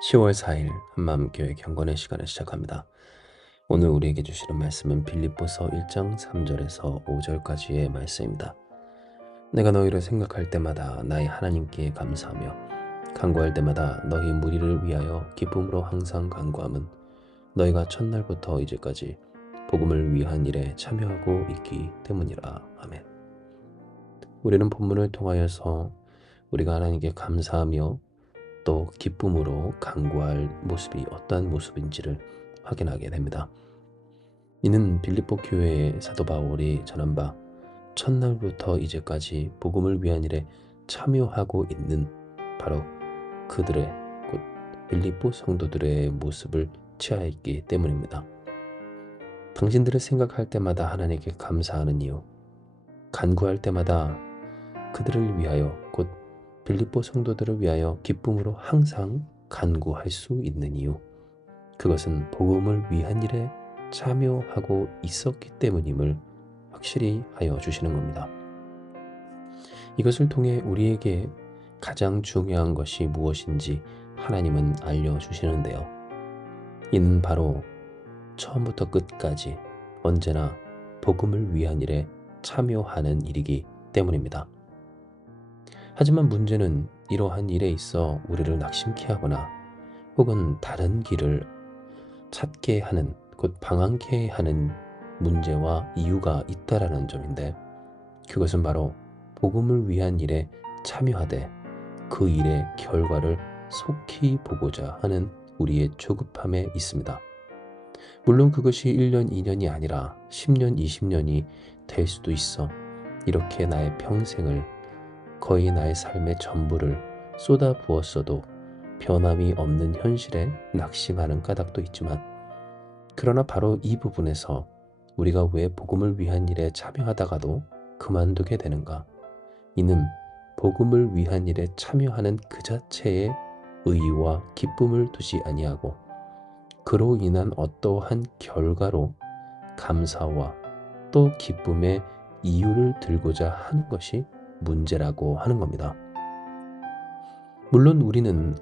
10월 4일 한마음교회 경건의 시간을 시작합니다. 오늘 우리에게 주시는 말씀은 빌립보서 1장 3절에서 5절까지의 말씀입니다. 내가 너희를 생각할 때마다 나의 하나님께 감사하며 간구할 때마다 너희 무리를 위하여 기쁨으로 항상 간구함은 너희가 첫날부터 이제까지 복음을 위한 일에 참여하고 있기 때문이라. 아멘. 우리는 본문을 통하여서 우리가 하나님께 감사하며 또 기쁨으로 간구할 모습이 어떠한 모습인지를 확인하게 됩니다. 이는 빌립보 교회의 사도 바울이 전한 바 첫날부터 이제까지 복음을 위한 일에 참여하고 있는 바로 그들의 곧 빌립보 성도들의 모습을 취하였기 때문입니다. 당신들을 생각할 때마다 하나님께 감사하는 이유, 간구할 때마다 그들을 위하여 곧 빌립보 성도들을 위하여 기쁨으로 항상 간구할 수 있는 이유, 그것은 복음을 위한 일에 참여하고 있었기 때문임을 확실히 하여 주시는 겁니다. 이것을 통해 우리에게 가장 중요한 것이 무엇인지 하나님은 알려주시는데요. 이는 바로 처음부터 끝까지 언제나 복음을 위한 일에 참여하는 일이기 때문입니다. 하지만 문제는 이러한 일에 있어 우리를 낙심케 하거나 혹은 다른 길을 찾게 하는 곧 방황케 하는 문제와 이유가 있다라는 점인데, 그것은 바로 복음을 위한 일에 참여하되 그 일의 결과를 속히 보고자 하는 우리의 조급함에 있습니다. 물론 그것이 1년, 2년이 아니라 10년, 20년이 될 수도 있어 이렇게 나의 평생을 거의 나의 삶의 전부를 쏟아 부었어도 변함이 없는 현실에 낙심하는 까닭도 있지만, 그러나 바로 이 부분에서 우리가 왜 복음을 위한 일에 참여하다가도 그만두게 되는가? 이는 복음을 위한 일에 참여하는 그 자체에 의의와 기쁨을 두지 아니하고 그로 인한 어떠한 결과로 감사와 또 기쁨의 이유를 들고자 하는 것이 문제라고 하는 겁니다. 물론 우리는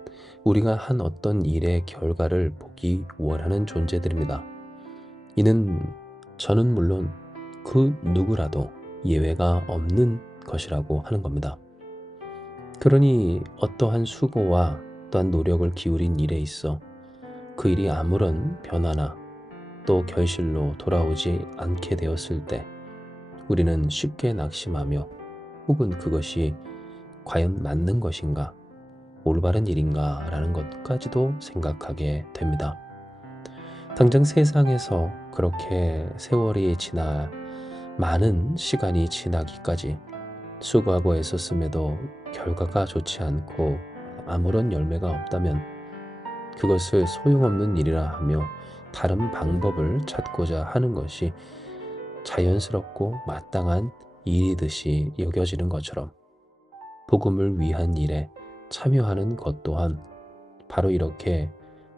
우리가 한 어떤 일의 결과를 보기 원하는 존재들입니다. 이는 저는 물론 그 누구라도 예외가 없는 것이라고 하는 겁니다. 그러니 어떠한 수고와 또한 노력을 기울인 일에 있어 그 일이 아무런 변화나 또 결실로 돌아오지 않게 되었을 때 우리는 쉽게 낙심하며 혹은 그것이 과연 맞는 것인가, 올바른 일인가 라는 것까지도 생각하게 됩니다. 당장 세상에서 그렇게 세월이 지나 많은 시간이 지나기까지 수고하고 애썼음에도 결과가 좋지 않고 아무런 열매가 없다면 그것을 소용없는 일이라 하며 다른 방법을 찾고자 하는 것이 자연스럽고 마땅한 일이듯이 여겨지는 것처럼 복음을 위한 일에 참여하는 것 또한 바로 이렇게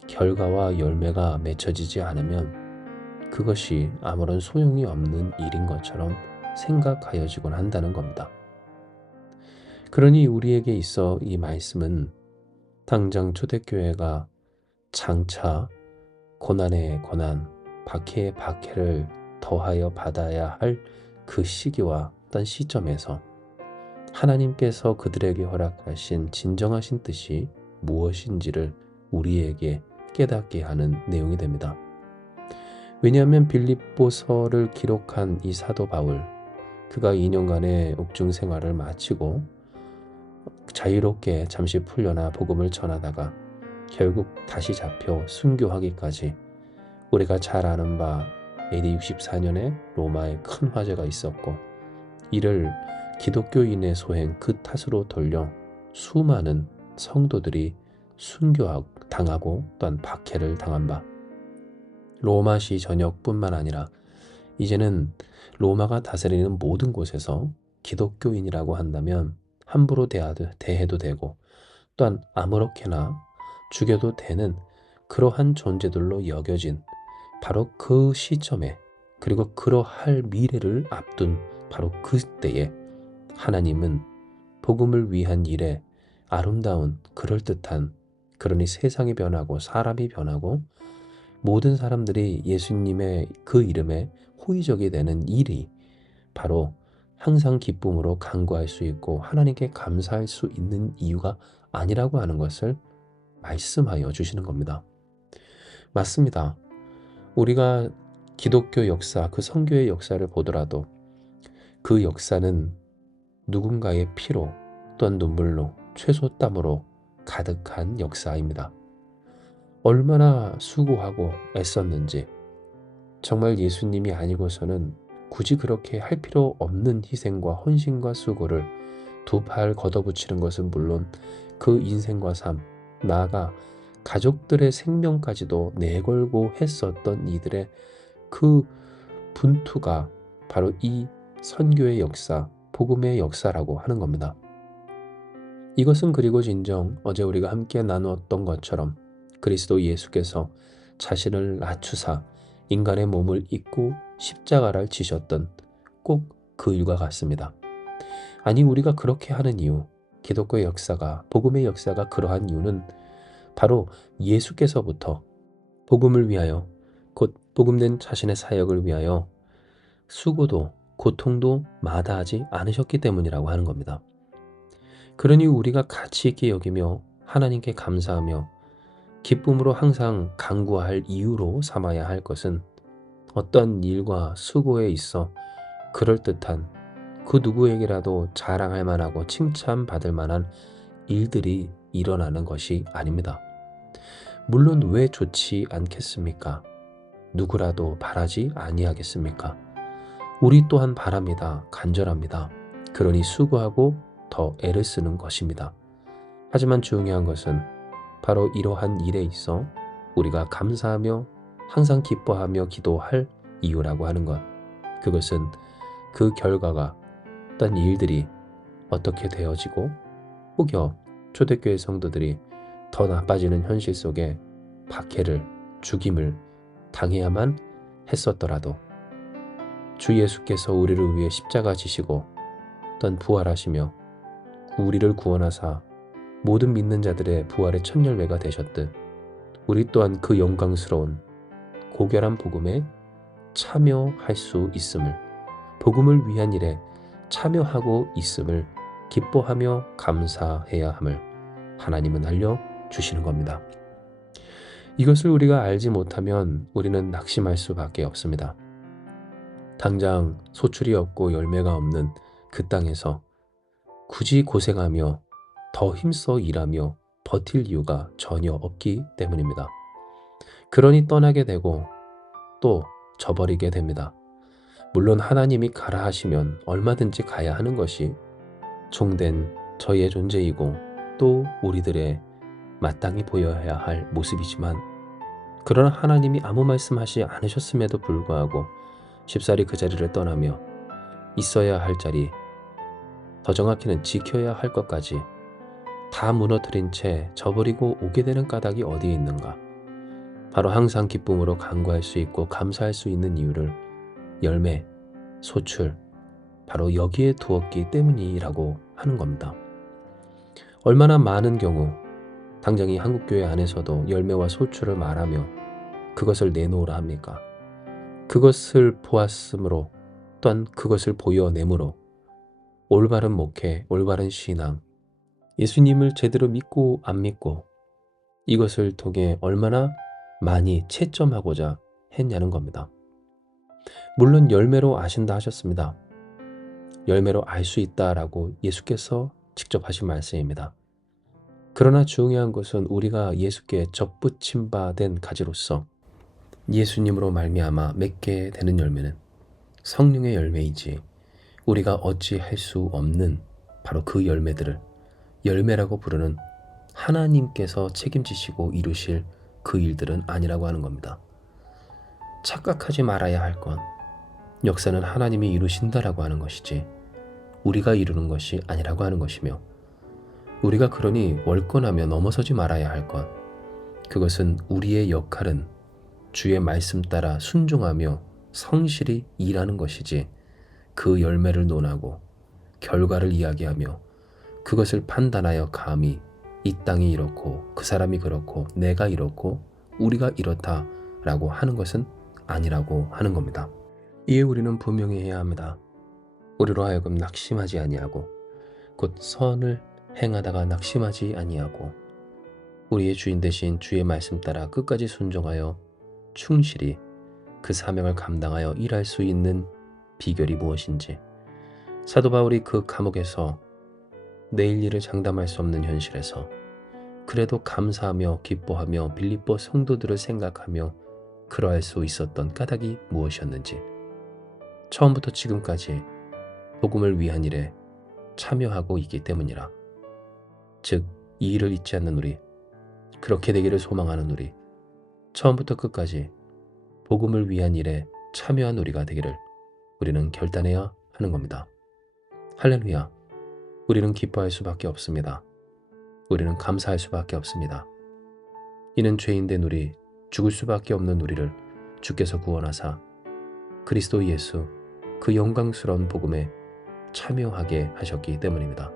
결과와 열매가 맺혀지지 않으면 그것이 아무런 소용이 없는 일인 것처럼 생각하여지곤 한다는 겁니다. 그러니 우리에게 있어 이 말씀은 당장 초대교회가 장차 고난에 고난, 박해에 박해를 더하여 받아야 할 그 시기와 어떤 시점에서 하나님께서 그들에게 허락하신 진정하신 뜻이 무엇인지를 우리에게 깨닫게 하는 내용이 됩니다. 왜냐하면 빌립보서를 기록한 이 사도 바울, 그가 2년간의 옥중 생활을 마치고 자유롭게 잠시 풀려나 복음을 전하다가 결국 다시 잡혀 순교하기까지 우리가 잘 아는 바 AD 64년에 로마에 큰 화재가 있었고 이를 기독교인의 소행 그 탓으로 돌려 수많은 성도들이 순교당하고 또한 박해를 당한 바, 로마시 전역뿐만 아니라 이제는 로마가 다스리는 모든 곳에서 기독교인이라고 한다면 함부로 대해도 되고 또한 아무렇게나 죽여도 되는 그러한 존재들로 여겨진 바로 그 시점에, 그리고 그러할 미래를 앞둔 바로 그때에 하나님은 복음을 위한 일에 아름다운 그럴듯한 그러니 세상이 변하고 사람이 변하고 모든 사람들이 예수님의 그 이름에 호의적이 되는 일이 바로 항상 기쁨으로 간구할 수 있고 하나님께 감사할 수 있는 이유가 아니라고 하는 것을 말씀하여 주시는 겁니다. 맞습니다. 우리가 기독교 역사, 그 선교의 역사를 보더라도 그 역사는 누군가의 피로 또는 눈물로 최소 땀으로 가득한 역사입니다. 얼마나 수고하고 애썼는지 정말 예수님이 아니고서는 굳이 그렇게 할 필요 없는 희생과 헌신과 수고를 두 팔 걷어붙이는 것은 물론 그 인생과 삶, 나아가 가족들의 생명까지도 내걸고 했었던 이들의 그 분투가 바로 이 선교의 역사, 복음의 역사라고 하는 겁니다. 이것은 그리고 진정 어제 우리가 함께 나누었던 것처럼 그리스도 예수께서 자신을 낮추사 인간의 몸을 입고 십자가를 지셨던 꼭 그 일과 같습니다. 아니 우리가 그렇게 하는 이유, 기독교의 역사가, 복음의 역사가 그러한 이유는 바로 예수께서부터 복음을 위하여 곧 복음된 자신의 사역을 위하여 수고도 고통도 마다하지 않으셨기 때문이라고 하는 겁니다. 그러니 우리가 가치 있게 여기며 하나님께 감사하며 기쁨으로 항상 간구할 이유로 삼아야 할 것은 어떤 일과 수고에 있어 그럴듯한 그 누구에게라도 자랑할 만하고 칭찬받을 만한 일들이 일어나는 것이 아닙니다. 물론 왜 좋지 않겠습니까? 누구라도 바라지 아니하겠습니까? 우리 또한 바랍니다. 간절합니다. 그러니 수고하고 더 애를 쓰는 것입니다. 하지만 중요한 것은 바로 이러한 일에 있어 우리가 감사하며 항상 기뻐하며 기도할 이유라고 하는 것. 그것은 그 결과가 어떤 일들이 어떻게 되어지고 혹여 초대교회 성도들이 더 나빠지는 현실 속에 박해를, 죽임을 당해야만 했었더라도 주 예수께서 우리를 위해 십자가 지시고 어떤 부활하시며 우리를 구원하사 모든 믿는 자들의 부활의 첫 열매가 되셨듯 우리 또한 그 영광스러운 고결한 복음에 참여할 수 있음을, 복음을 위한 일에 참여하고 있음을 기뻐하며 감사해야 함을 하나님은 알려주시는 겁니다. 이것을 우리가 알지 못하면 우리는 낙심할 수밖에 없습니다. 당장 소출이 없고 열매가 없는 그 땅에서 굳이 고생하며 더 힘써 일하며 버틸 이유가 전혀 없기 때문입니다. 그러니 떠나게 되고 또 저버리게 됩니다. 물론 하나님이 가라 하시면 얼마든지 가야 하는 것이 종된 저희의 존재이고 또 우리들의 마땅히 보여야 할 모습이지만 그러나 하나님이 아무 말씀하지 않으셨음에도 불구하고 쉽사리 그 자리를 떠나며 있어야 할 자리, 더 정확히는 지켜야 할 것까지 다 무너뜨린 채 저버리고 오게 되는 까닭이 어디에 있는가? 바로 항상 기쁨으로 간구할 수 있고 감사할 수 있는 이유를 열매, 소출, 바로 여기에 두었기 때문이라고 하는 겁니다. 얼마나 많은 경우 당장 이 한국교회 안에서도 열매와 소출을 말하며 그것을 내놓으라 합니까? 그것을 보았으므로 또한 그것을 보여내므로 올바른 목회, 올바른 신앙, 예수님을 제대로 믿고 안 믿고 이것을 통해 얼마나 많이 채점하고자 했냐는 겁니다. 물론 열매로 아신다 하셨습니다. 열매로 알 수 있다라고 예수께서 직접 하신 말씀입니다. 그러나 중요한 것은 우리가 예수께 접붙임 바 된 가지로서 예수님으로 말미암아 맺게 되는 열매는 성령의 열매이지 우리가 어찌할 수 없는 바로 그 열매들을 열매라고 부르는 하나님께서 책임지시고 이루실 그 일들은 아니라고 하는 겁니다. 착각하지 말아야 할 건 역사는 하나님이 이루신다라고 하는 것이지 우리가 이루는 것이 아니라고 하는 것이며 우리가 그러니 월권하며 넘어서지 말아야 할 것 그것은 우리의 역할은 주의 말씀 따라 순종하며 성실히 일하는 것이지 그 열매를 논하고 결과를 이야기하며 그것을 판단하여 감히 이 땅이 이렇고 그 사람이 그렇고 내가 이렇고 우리가 이렇다라고 하는 것은 아니라고 하는 겁니다. 이에 우리는 분명히 해야 합니다. 우리로 하여금 낙심하지 아니하고 곧 선을 행하다가 낙심하지 아니하고 우리의 주인 되신 주의 말씀 따라 끝까지 순종하여 충실히 그 사명을 감당하여 일할 수 있는 비결이 무엇인지, 사도 바울이 그 감옥에서 내일 일을 장담할 수 없는 현실에서 그래도 감사하며 기뻐하며 빌립보 성도들을 생각하며 그러할 수 있었던 까닭이 무엇이었는지, 처음부터 지금까지 복음을 위한 일에 참여하고 있기 때문이라. 즉, 이 일을 잊지 않는 우리, 그렇게 되기를 소망하는 우리, 처음부터 끝까지 복음을 위한 일에 참여한 우리가 되기를 우리는 결단해야 하는 겁니다. 할렐루야. 우리는 기뻐할 수밖에 없습니다. 우리는 감사할 수밖에 없습니다. 이는 죄인된 우리, 죽을 수밖에 없는 우리를 주께서 구원하사 그리스도 예수 그 영광스러운 복음에 참여하게 하셨기 때문입니다.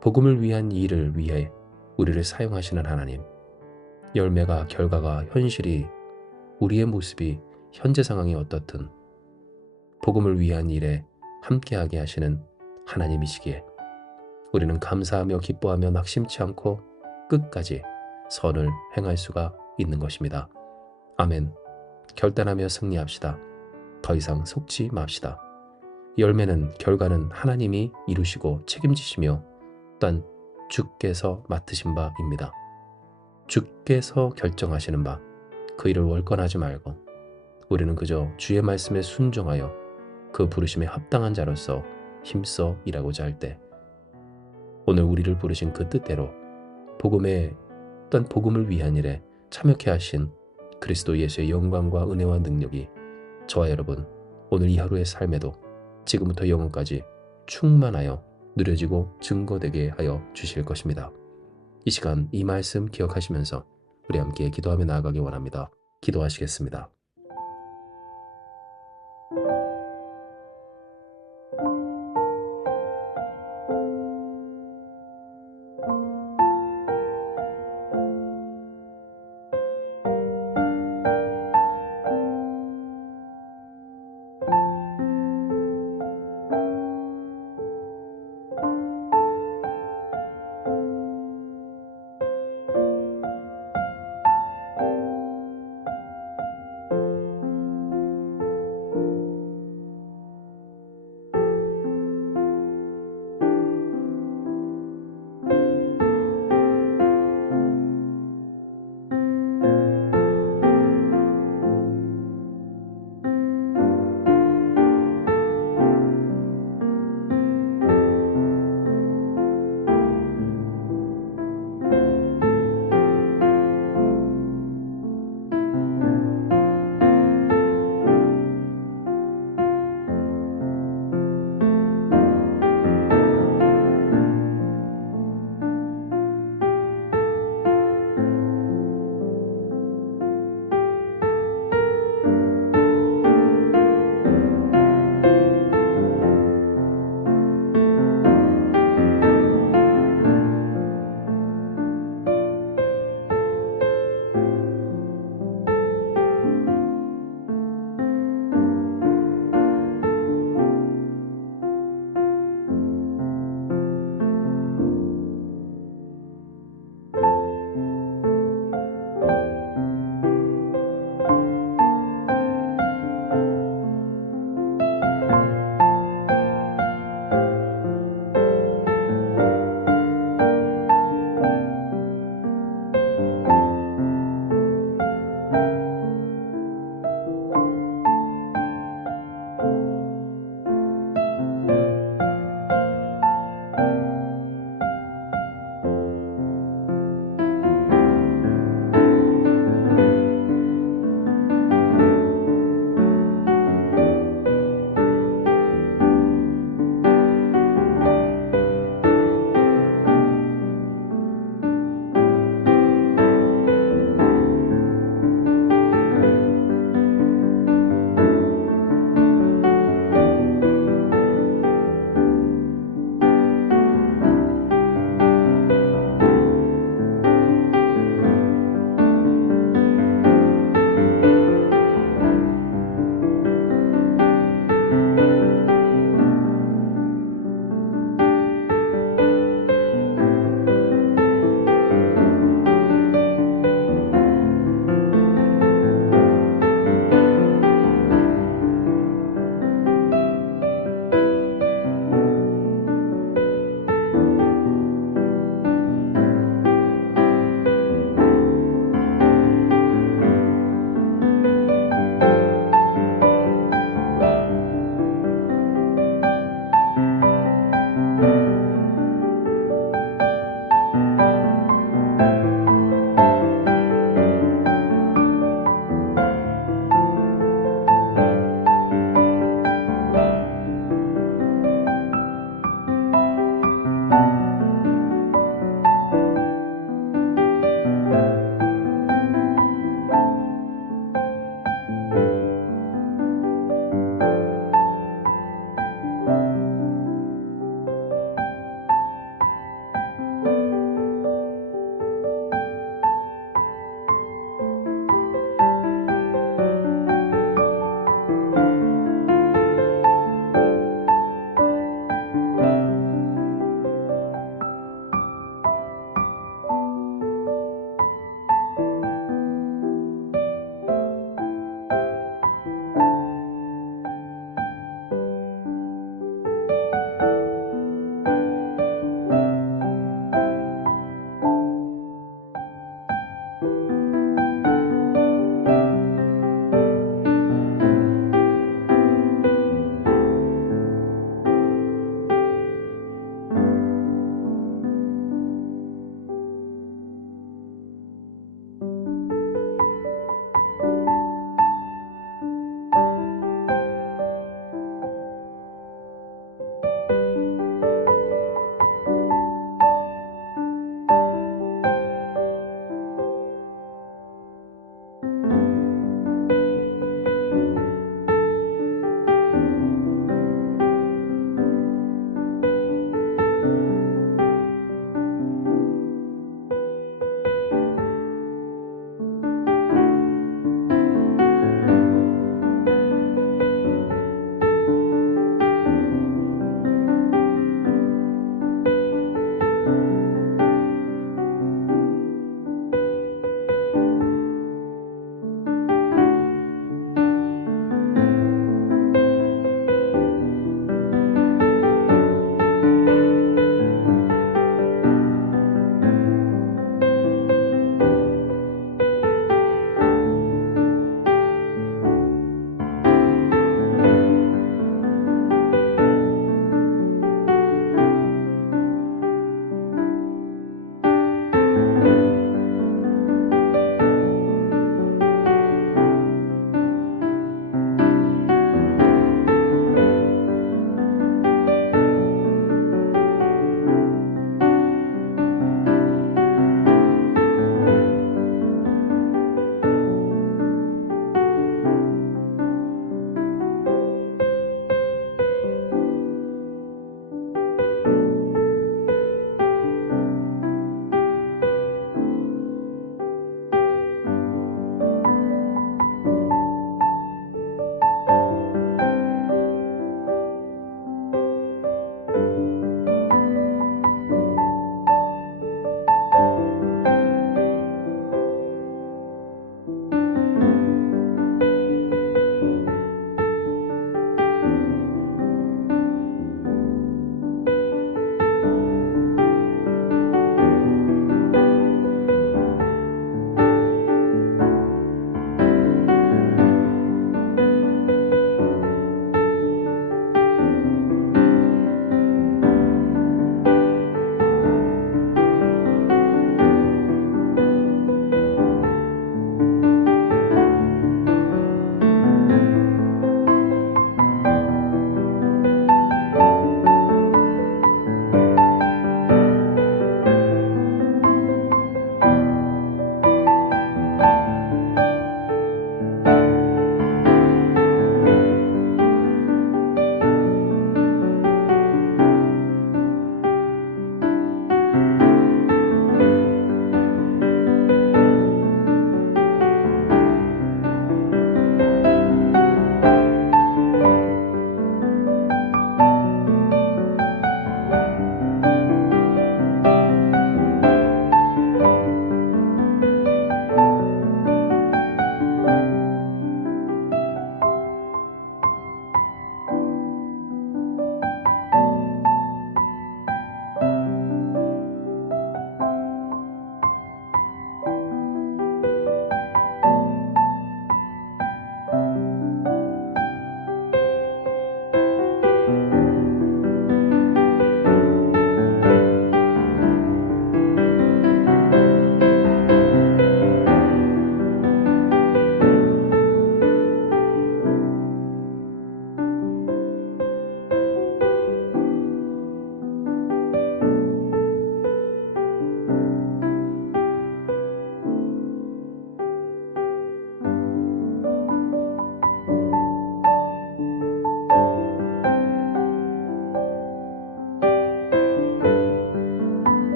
복음을 위한 일을 위해 우리를 사용하시는 하나님, 열매가, 결과가, 현실이, 우리의 모습이, 현재 상황이 어떻든 복음을 위한 일에 함께하게 하시는 하나님이시기에 우리는 감사하며 기뻐하며 낙심치 않고 끝까지 선을 행할 수가 있는 것입니다. 아멘. 결단하며 승리합시다. 더 이상 속지 맙시다. 열매는, 결과는 하나님이 이루시고 책임지시며 또한 주께서 맡으신 바입니다. 주께서 결정하시는 바, 그 일을 월권하지 말고 우리는 그저 주의 말씀에 순종하여 그 부르심에 합당한 자로서 힘써 일하고자 할 때, 오늘 우리를 부르신 그 뜻대로 복음의 또한 복음을 위한 일에 참여케 하신 그리스도 예수의 영광과 은혜와 능력이 저와 여러분 오늘 이 하루의 삶에도 지금부터 영원까지 충만하여 누려지고 증거되게 하여 주실 것입니다. 이 시간 이 말씀 기억하시면서 우리 함께 기도하며 나아가기 원합니다. 기도하시겠습니다.